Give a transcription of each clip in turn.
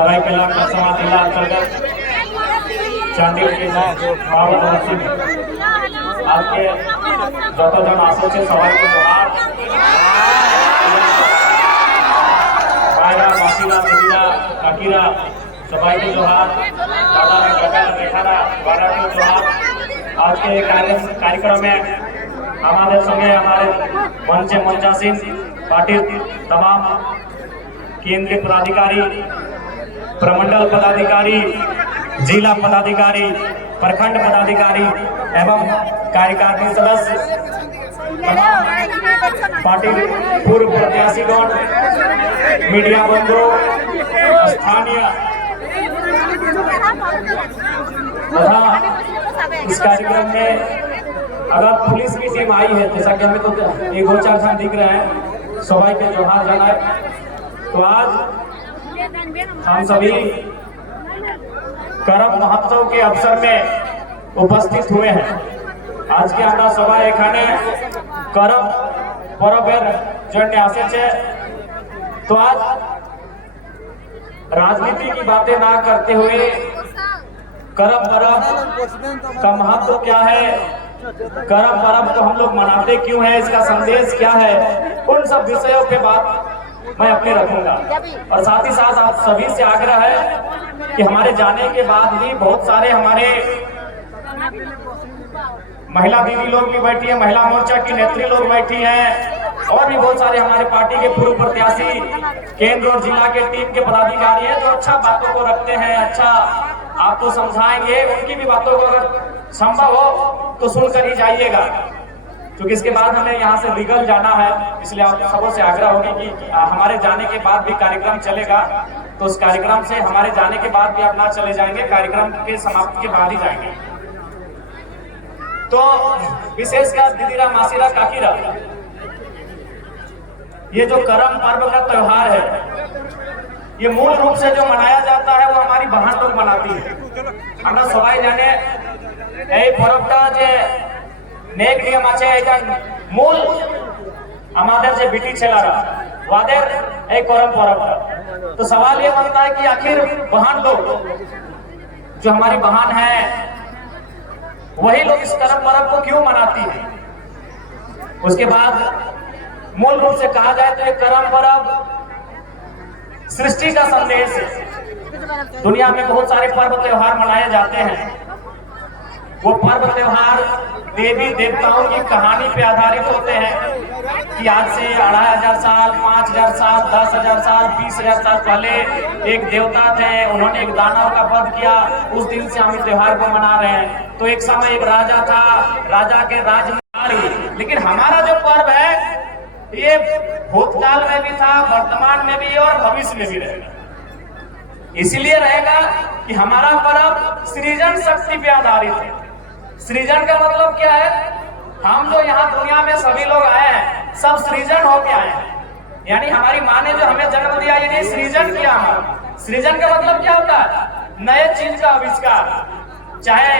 सरायकेला खरसावां जिला अंतर्गत चांडिल के पावन वर्षी में आज के जन आसो से सवाई को जोहार मासीरा दीदीरा काकीरा सबाई को जोहार दादा काका बेटारा बारा को जोहार। आज के कार्यक्रम में हमारे संगे हमारे मंच मंचासीन पार्टी तमाम केंद्रीय पदाधिकारी, प्रमंडल पदाधिकारी, जिला पदाधिकारी, प्रखंड पदाधिकारी एवं कार्यकारिणी सदस्य, पार्टी पूर्व प्रत्याशीगण, मीडिया बंधु, स्थानीय तथा इस कार्यक्रम में अगर पुलिस की टीम आई है, जैसा कि हमें तो एक दो चार जन दिख रहे हैं, सबाई के जोहार जनाए। तो आज हम सभी करम महोत्सव के अवसर में उपस्थित हुए हैं। आज के हमारा सभा एखाने करम पर्वेर जन्य आसे छे। तो आज राजनीति की बातें ना करते हुए करम पर्व का महत्व क्या है, करम पर्व को हम लोग मनाते क्यों हैं, इसका संदेश क्या है, उन सब विषयों पे बात मैं अपने रखूंगा। और साथ ही साथ आप सभी से आग्रह है कि हमारे जाने के बाद भी बहुत सारे हमारे महिला दीदी लोग भी बैठी है, महिला मोर्चा की नेत्री लोग बैठी हैं, और भी बहुत सारे हमारे पार्टी के पूर्व प्रत्याशी, केंद्र और जिला के टीम के पदाधिकारी हैं जो अच्छा बातों को रखते हैं, अच्छा आपको समझाएंगे। उनकी भी बातों को अगर संभव हो तो सुनकर ही जाइएगा, क्योंकि इसके बाद हमें यहाँ से लीगल जाना है। इसलिए आप सबों से आग्रह होगी कि हमारे जाने के बाद भी कार्यक्रम चलेगा, तो उस कार्यक्रम से हमारे जाने के बाद भी आप ना चले जाएंगे, कार्यक्रम के समाप्ति के बाद ही जाएंगे। तो विशेषकर दीदीरा मासीरा काकीरा, ये जो करम पर्व का त्योहार है, ये मूल रूप से जो मनाया जाता है वो हमारी बहन लोग मनाती है। हमरा सबाई जाने এই पर्वটা যে নেক নিয়ম আছে, এটা মূল আমাদের যে বিটি ছেলেরা ওদের এই করম पर्वটা। तो सवाल ये बनता है कि आखिर बहन लोग जो हमारी बहन है वही लोग इस करम पर्व को क्यों मनाती है। उसके बाद मूल रूप से कहा जाए तो ये करम पर्व सृष्टि का संदेश है। दुनिया में बहुत सारे पर्व त्योहार मनाए जाते हैं, वो पर्व त्योहार देवी देवताओं की कहानी पे आधारित होते हैं कि आज से 2500 साल, 5000 साल, 10,000 साल, 20,000 साल पहले एक देवता थे, उन्होंने एक दानव का वध किया, उस दिन से हम इस त्योहार को मना रहे हैं। तो एक समय एक राजा था, राजा के राज में आ रही, लेकिन हमारा जो पर्व है ये भूतकाल में भी था, वर्तमान में भी और भविष्य में भी रहेगा। इसलिए रहेगा कि हमारा पर्व सृजन शक्ति पे आधारित है। सृजन का मतलब क्या है, हम जो यहाँ दुनिया में सभी लोग आए हैं सब सृजन होके आए हैं, यानी हमारी माँ ने जो हमें जन्म दिया ये सृजन किया हमारा। सृजन का मतलब क्या होता है, नए चीज का आविष्कार। चाहे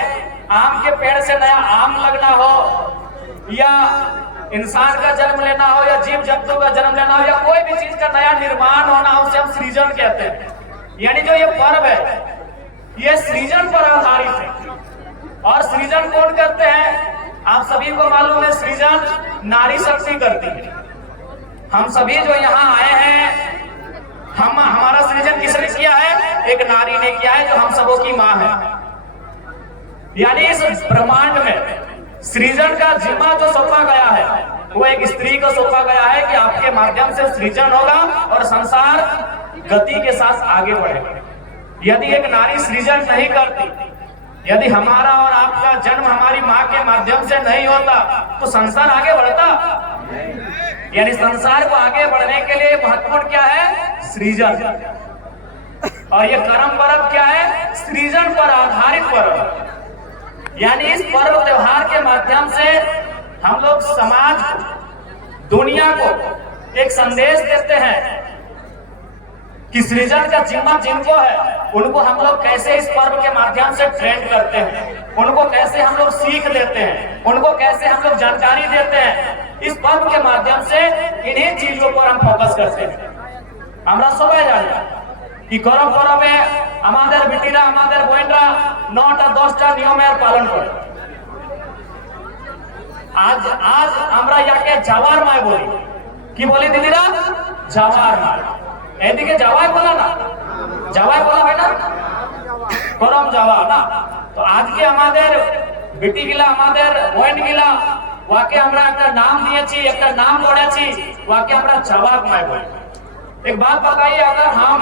आम के पेड़ से नया आम लगना हो, या इंसान का जन्म लेना हो, या जीव जंतु का जन्म लेना हो, या कोई भी चीज का नया निर्माण होना हो, उसे हम सृजन कहते हैं। यानी जो ये पर्व है ये सृजन पर आधारित है। और सृजन कौन करते हैं, आप सभी को मालूम है, सृजन नारी शक्ति करती है। हम सभी जो यहाँ आए हैं, हमारा सृजन किसने किया है, एक नारी ने किया है जो हम सबों की माँ है। यानी इस ब्रह्मांड में सृजन का जिम्मा जो सौंपा गया है वो एक स्त्री को सौंपा गया है कि आपके माध्यम से सृजन होगा और संसार गति के साथ आगे बढ़ेगा। यदि एक नारी सृजन नहीं करती, यदि हमारा और आपका जन्म हमारी माँ के माध्यम से नहीं होता तो संसार आगे बढ़ता। यानी संसार को आगे बढ़ने के लिए महत्वपूर्ण क्या है, सृजन। और ये करम पर्व क्या है, सृजन पर आधारित पर्व। यानी इस पर्व त्योहार के माध्यम से हम लोग समाज, दुनिया को एक संदेश देते हैं कि सृजन का जिम्मा जिनको है उनको हम लोग कैसे इस पर्व के माध्यम से ट्रेंड करते हैं, उनको कैसे हम लोग सीख देते हैं, उनको कैसे हम लोग जानकारी देते हैं। इस पर्व के माध्यम से इन्हीं चीजों पर हम फोकस करते हैं। हमरा सबाई जाने কি করম পরবে আমাদের বেটিরা আমাদের বোনরা 9টা 10টা নিয়মের পালন করে। আজ আজ আমরা ইয়াকে যাওয়ার মায় বলি। কি বলি দিদিরা? যাওয়ার মায়। এদিকে যাওয়াই বলা না, যাওয়াই বলা হয় না, করম যাওয়া না। তো আজকে আমাদের বেটি গিলা আমাদের বোন গিলা ওকে আমরা একটা नाम दिएছি, একটা नाम पढ़ेছি, ওকে আমরা जावाक माय बोले। एक बात बताइए, अगर हम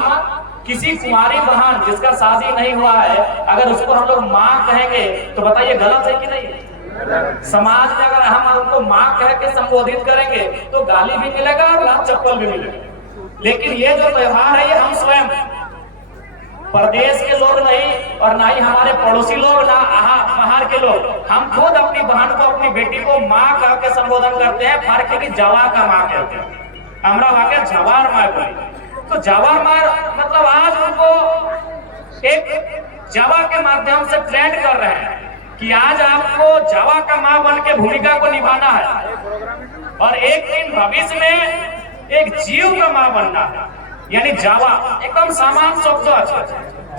किसी कुंवारी बहन जिसका शादी नहीं हुआ है अगर उसको हम लोग माँ कहेंगे तो बताइए गलत है कि नहीं? समाज में अगर हम उनको माँ कह के संबोधित करेंगे तो गाली भी मिलेगा और लात चप्पल भी मिलेगा। लेकिन ये जो त्योहार है ये हम स्वयं, प्रदेश के लोग नहीं और ना ही हमारे पड़ोसी लोग, ना बाहर के लोग, हम खुद अपनी बहन को अपनी बेटी को माँ कह के संबोधन करते हैं। फर्क है कि जावा का माँ कहते हैं, हमरा वाके जवार माँ बोली। तो जवार माँ मतलब आज उनको एक जावा के माध्यम से ट्रेंड कर रहे हैं कि आज आपको जावा का माँ बन के भूमिका को निभाना है और एक दिन भविष्य में एक जीव का माँ बनना है। यानी जावा एकदम सामान्य शब्द আছে,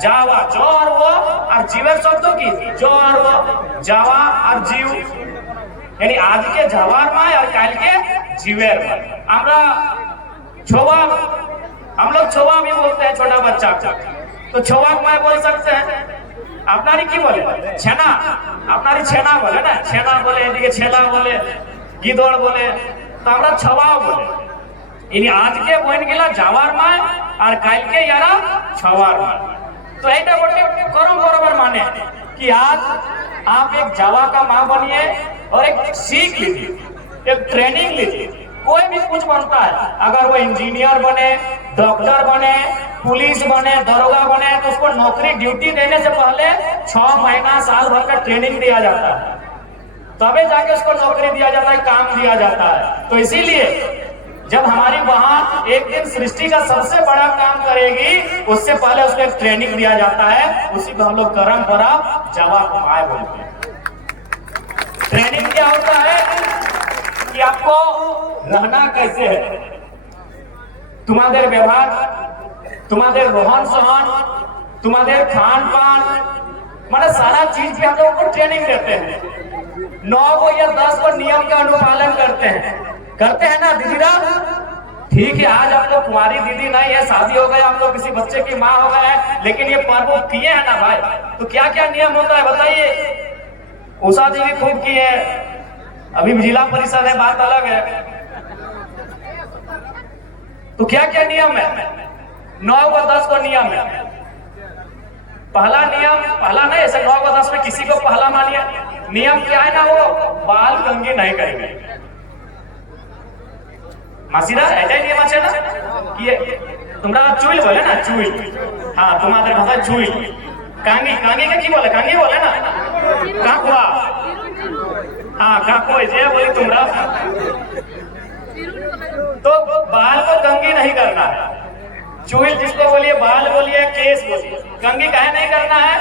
जावा जो और वो और जीवेर शब्द की जो और वो, जावा और जीव। यानी आज के जावार माय और कल के जीवेर माय। আমরা छोवा, हम लोग छोवा भी बोलते हैं छोटा बच्चा को, तो छोवा माय बोल सकते हैं। আপনারই কি বলে? छेना, আপনারই छेना बोले ना, छेना बोले, এদিকে ছেলা বলে, গিদড় বলে, তো আমরা छोवा बोले। इन आज के बहन गिला जावार माय और कल के यारा छवार माय। तो এটা বটে করম বরাবর মানে कि आज आप एक जावा का माँ बनिए और एक सीख लीजिए, एक ट्रेनिंग लीजिए। कोई भी कुछ बनता है, अगर वो इंजीनियर बने, डॉक्टर बने, पुलिस बने, दरोगा बने, तो उसको नौकरी ड्यूटी देने से पहले 6 महीना साल भर का ट्रेनिंग दिया जाता है, तभी जाके उसको नौकरी दिया जाता है, काम दिया जाता है। तो इसीलिए जब हमारी बहन एक दिन सृष्टि का सबसे बड़ा काम करेगी उससे पहले उसको एक ट्रेनिंग दिया जाता है, उसी को हम लोग करम परा जावा माय बोलते हैं। ट्रेनिंग क्या होता है कि आपको रहना कैसे है, तुम्हारे व्यवहार, तुम्हारे रोहन सहन, तुम्हारे खान पान, मतलब सारा चीज की हम लोग को ट्रेनिंग देते हैं। 9 को या 10 को नियम का अनुपालन करते हैं ना दीदीरा? ठीक है, आज आप लोग कुंवारी दीदी नहीं है, शादी हो गया, हम लोग किसी बच्चे की माँ हो गए हैं, लेकिन ये पर्व किए हैं ना भाई, तो क्या क्या नियम होता है बताइए? उषा जी भी खूब की है, अभी जिला परिषद है, बात अलग है। तो क्या क्या नियम है? 9 व 10 को नियम है। पहला नियम, पहला नहीं, ऐसे 9 व 10 में किसी को पहला मानिए। नियम क्या है ना, वो बाल कंघी नहीं करेंगे। मासीरा ऐसा ही नियम আছে না कि তোমরা চুল বলে না, চুল, हाँ तुम्हारे भाषा चुल, कांगी, कांगी का की बोले? कांगी बोले ना, काकुआ, हाँ काकुआ जे बोली तुमरा। तो बाल को कंघी नहीं करना है, चुल जिसको बोलिए, बाल बोलिए, केस बोलिए, कंघी काहे नहीं करना है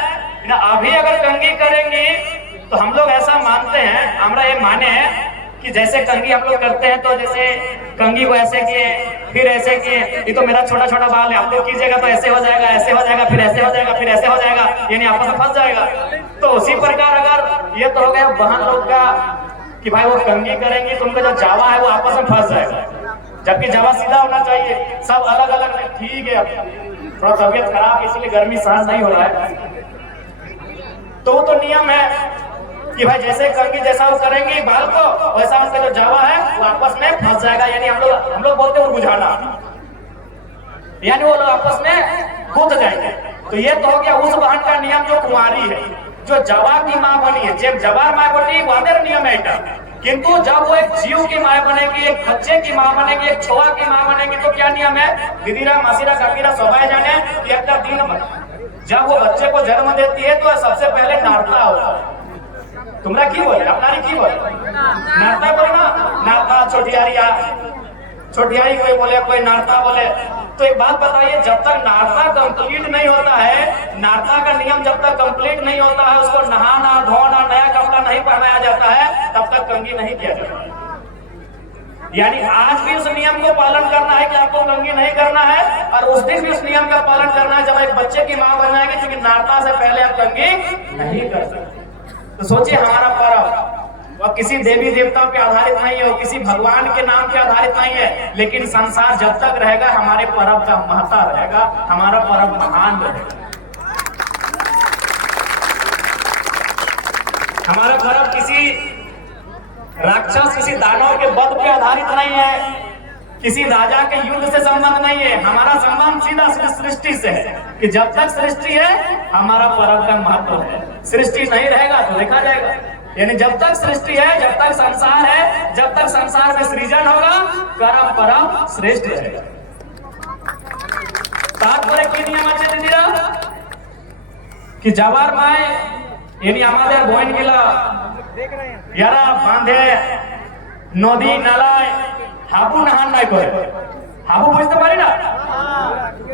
ना। अभी अगर कंघी करेंगी तो हम लोग ऐसा मानते हैं, हमरा ये माने है कि जैसे कंघी हम लोग करते हैं तो जैसे कंघी को ऐसे किए, फिर ऐसे किए, ये तो मेरा छोटा छोटा बाल है, आप लोग कीजिएगा तो ऐसे हो जाएगा, ऐसे हो जाएगा, फिर ऐसे हो जाएगा, फिर ऐसे हो जाएगा, यानी आपस में फंस जाएगा। तो उसी प्रकार अगर ये तो हो गया बहन लोग का कि भाई वो कंघी करेंगी तो उनका जो जावा है वो आपस में फंस जाएगा, जबकि जावा सीधा होना चाहिए, सब अलग अलग। ठीक है, थोड़ा तबियत खराब इसलिए गर्मी सांस नहीं हो रहा है, तो वो तो नियम है कि भाई जैसे कंघी जैसा वो करेंगे बाल को, वैसा उसका जो जावा है वो आपस में फंस जाएगा, यानी हम लोग बोलते हैं वो बुझाना, यानी वो लोग आपस में कूद जाएंगे। तो ये तो हो गया उस बहन का नियम जो कुंवारी है, जो जावा की माँ बनी है। जब जवार माँ बनी वादर नियम है এটা, किंतु जब वो एक जीव की माँ बनेगी, एक बच्चे की माँ बनेगी, एक छोआ की माँ बनेगी, तो क्या नियम है दीदीरा, मासीरा, काकीरा सबाई जाने कि एक दिन जब वो बच्चे को जन्म देती है तो सबसे पहले नारता होता है। तुमरा की बोले? अपनारी की बोले? नारता बोले ना, नारता, छोटियारिया, छोटियारी कोई बोले, कोई नारता बोले। तो एक बात बताइए, जब तक नारता कंप्लीट नहीं होता है, नारता का नियम जब तक कंप्लीट नहीं होता है, उसको नहाना, धोना, नया कपड़ा नहीं पहनाया जाता है, तब तक कंघी नहीं किया जाता। यानी आज भी उस नियम को पालन करना है कि आपको कंघी नहीं करना है, और उस दिन भी उस नियम का पालन करना है जब एक बच्चे की मां बन जाएगी, क्योंकि नारता से पहले आप कंघी नहीं कर सकते। तो सोचिए, हमारा पर्व वह किसी देवी देवताओं पे आधारित नहीं है, वो किसी भगवान के नाम पे आधारित नहीं है, लेकिन संसार जब तक रहेगा हमारे पर्व का महत्ता रहेगा, हमारा पर्व महान रहेगा। हमारा पर्व किसी राक्षस, किसी दानव के वध पे आधारित नहीं है, किसी राजा के युद्ध से संबंध नहीं है। हमारा संबंध सीधा सृष्टि से है कि जब तक सृष्टि है हमारा पर्व का महत्व है, सृष्टि नहीं रहेगा तो देखा जाएगा। यानी जब तक सृष्टि है, जब तक संसार है, जब तक संसार में सृजन होगा, कर्म पर्व श्रेष्ठ रहेगा। तात्पर्य की नियम আছে দিদিরা कि যাবার মায় এনি আমাদের বইন গিলা यारा बांधे नदी नालाय हाबू नहान नहीं करे। हाबू बुझते पारी ना,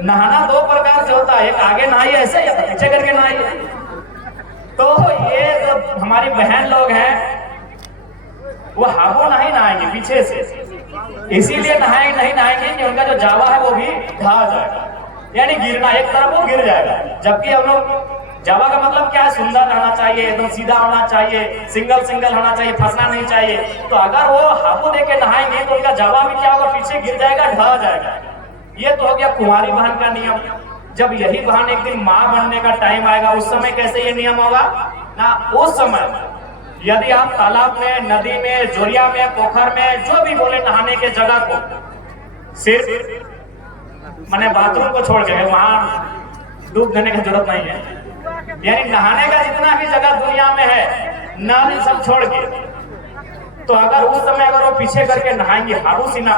नहाना दो प्रकार से होता है, एक आगे नहाई ऐसे या पीछे करके नहाई। तो ये जो हमारी बहन लोग हैं वो हाबू नहीं नहाएंगे पीछे से, इसीलिए नहीं नहाएंगे कि उनका जो जावा है वो भी ढा जाएगा, यानी गिरना, एक तरफ वो गिर जाएगा। जबकि हम लोग जावा का मतलब क्या है, सुंदर रहना चाहिए, एकदम सीधा होना चाहिए, सिंगल होना चाहिए, फंसना नहीं चाहिए। तो अगर वो हाबू देके नहाएंगे तो उनका जावा भी क्या होगा, पीछे गिर जाएगा, ढह जाएगा। ये तो हो गया कुंवारी बहन का नियम। जब यही बहन एक दिन माँ बनने का टाइम आएगा, उस समय कैसे ये नियम होगा ना, उस समय यदि आप तालाब में, नदी में, जोरिया में, पोखर में, जो भी बोले नहाने के जगह को, सिर्फ मैंने बाथरूम को छोड़ के, वहां डूब देने की जरूरत नहीं है, यानी नहाने का जितना भी जगह दुनिया में है, नाली सब छोड़ के, तो अगर उस समय अगर वो पीछे करके नहाएंगे हाबू सीना,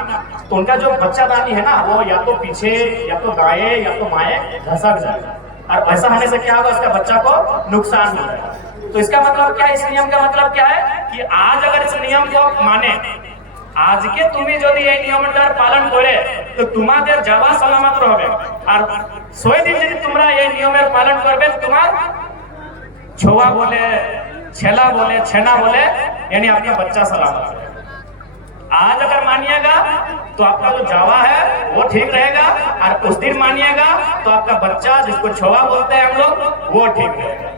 तो उनका जो बच्चादानी है ना, वो या तो पीछे, या तो गाये, या तो माए धसक जाएगा, और ऐसा होने से क्या होगा, उसका बच्चा को नुकसान होगा। तो इसका मतलब क्या है, इस नियम का मतलब क्या है कि आज अगर इस नियम को माने, आज के तुम्हें जो ये नियमটার पालन करे तो तुम्हारे जावा सलामत रहबे, और 100 दिन यदि तुम्हारा ये नियमेर पालन करबे तो तुम्हार छोवा बोले, छेला बोले, छेना बोले, यानी आपका बच्चा सलामत रहेगा। आज अगर मानिएगा तो आपका जो जावा है वो ठीक रहेगा, और उस दिन मानिएगा तो आपका बच्चा, जिसको छोवा बोलते हैं हम लोग, वो ठीक रहेगा।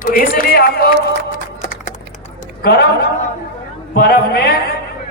तो इसलिए आपको कर्म पर्व में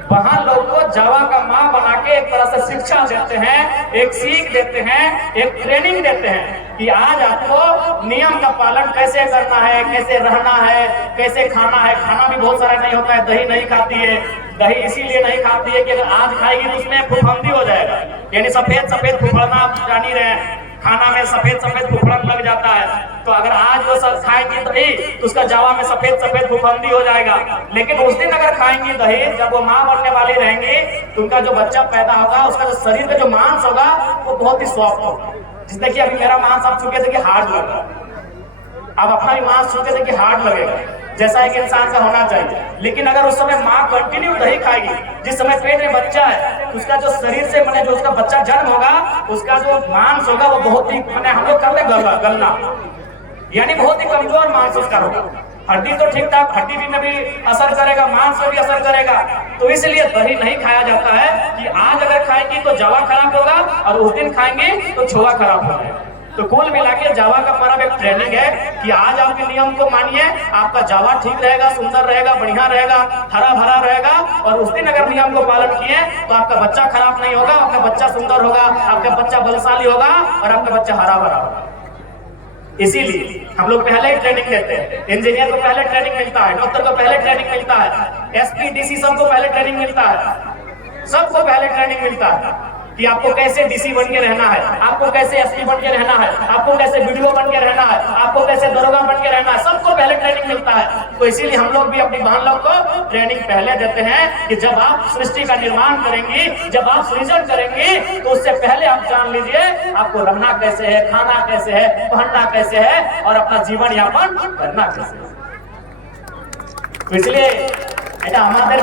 बहन लोग को जावा का माँ बना के एक तरह से शिक्षा देते हैं, एक सीख देते हैं, एक ट्रेनिंग देते हैं कि आज आपको नियम का पालन कैसे करना है, कैसे रहना है, कैसे खाना है। खाना भी बहुत सारा नहीं होता है, दही नहीं खाती है, दही इसीलिए नहीं खाती है कि अगर आज खाएगी तो उसमें फुफंदी हो जाएगा, यानी सफेद फुफड़ना आप जान ही रहे हैं, खाना में सफेद फुफड़न लग जाता है। तो अगर आज वो सब खाएंगी दही तो उसका जावा में सफेद फुफंदी हो जाएगा। लेकिन उस दिन अगर खाएंगी दही, जब वो माँ बनने वाली रहेंगी, तो उनका जो बच्चा पैदा होगा, उसका जो शरीर का जो मांस होगा वो बहुत ही सॉफ्ट होगा। जिससे कि अभी मेरा मांस आप चुके थे कि हार्ड लगा, अब अपना भी मांस चुके थे कि हार्ड लगेगा, जैसा एक इंसान का होना चाहिए। लेकिन अगर उस समय माँ कंटिन्यू दही खाएगी, जिस समय पेट में बच्चा है, उसका जो शरीर से मैंने जो उसका बच्चा जन्म होगा, उसका जो मांस होगा वो बहुत ही, मैंने हम लोग करते गलना, यानी बहुत ही कमजोर मांस उसका होगा। हड्डी तो ठीक ठाक, हड्डी भी में भी असर करेगा, मांस में भी असर करेगा। तो इसलिए दही नहीं खाया जाता है कि आज अगर खाएंगी तो जावा खराब होगा, और उस दिन खाएंगे तो छोवा खराब हो जाएगा। तो कुल मिला के जावा का पर्व एक ट्रेनिंग है कि आज आपके नियम को मानिए, आपका जावा ठीक रहेगा, सुंदर रहेगा, बढ़िया रहेगा, हरा भरा रहेगा, और उस दिन अगर नियम को पालन किए तो आपका बच्चा खराब नहीं होगा, आपका बच्चा सुंदर होगा, आपका बच्चा बलशाली होगा, और आपका बच्चा हरा भरा होगा। इसीलिए हम लोग पहले ही ट्रेनिंग देते हैं। इंजीनियर को पहले ट्रेनिंग मिलता है, डॉक्टर को पहले ट्रेनिंग मिलता है, एसपी डीसी सबको पहले ट्रेनिंग मिलता है, सबको पहले ट्रेनिंग मिलता है कि आपको कैसे डीसी बन के रहना है, आपको कैसे एसपी बन के रहना है, आपको कैसे वीडियो बन के रहना है, आपको कैसे दरोगा बन के रहना है, सबको पहले ट्रेनिंग मिलता है। तो इसीलिए हम लोग भी अपनी बहन लोग को ट्रेनिंग पहले देते हैं कि जब आप सृष्टि का निर्माण करेंगी, जब आप सृजन करेंगी, तो उससे पहले आप जान लीजिए आपको रहना कैसे है, खाना कैसे है, पहनना कैसे है, और अपना जीवन यापन करना कैसे है। तो इसलिए এটা আমাদের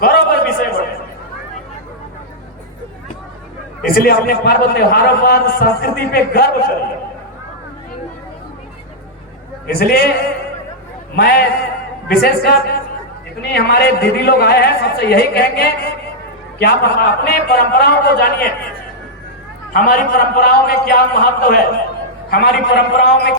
गौरव विषय बने। इसलिए अपने पर्व त्योहारों पर, संस्कृति पे गर्व करिए। इसलिए मैं विशेषकर जितनी हमारे दीदी लोग आए हैं सबसे यही कहेंगे कि आप अपने परंपराओं को जानिए, हमारी परंपराओं में क्या महत्व है, हमारी परंपराओं में